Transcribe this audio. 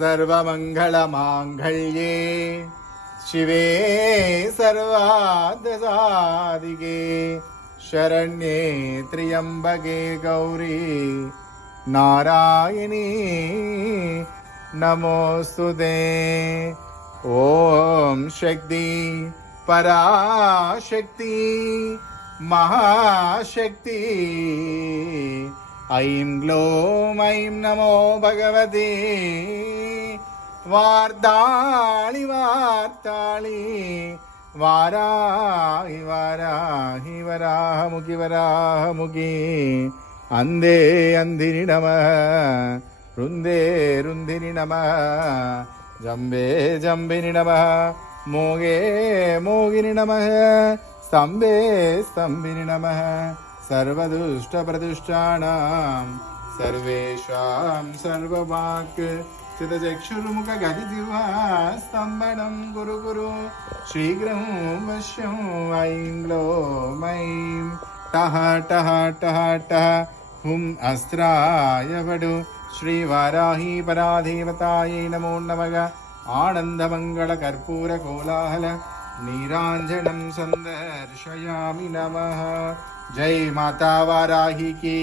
सर्वमङ्गलमाङ्गल्ये शिवे सर्वार्थसाधिके शरण्ये त्र्यम्बके गौरी नारायणी नमोस्तुते। ॐ शक्ति पराशक्ति महाशक्ति ऐं ग्लौं ऐं नमो भगवते वार्ताळि वार्ताळि वाराहि वाराहि वराहमुखि वराहमुखि अंदे अंधिनि नमः रुंदे रुंदिनि नमः जंबे जंबिनि नमः मोगे मोगिनि नमः स्तंभे स्तंभिनि नमः सर्वदुष्टप्रदुष्टानां सर्वेषां सर्ववाक् चिदचक्षुर्मुख गतिजिह्वा स्तम्भनं गुरु गुरु शीघ्रं वश्यं ऐं ग्लौं ऐं टः टः टः टः हुं अस्त्राय वडु श्रीवाराही परादेवतायै नमो नमः। आनन्दमङ्गलकर्पूरकोलाहल नीराञ्जनं सन्दर्शयामि नमः। जय माता वाराही की।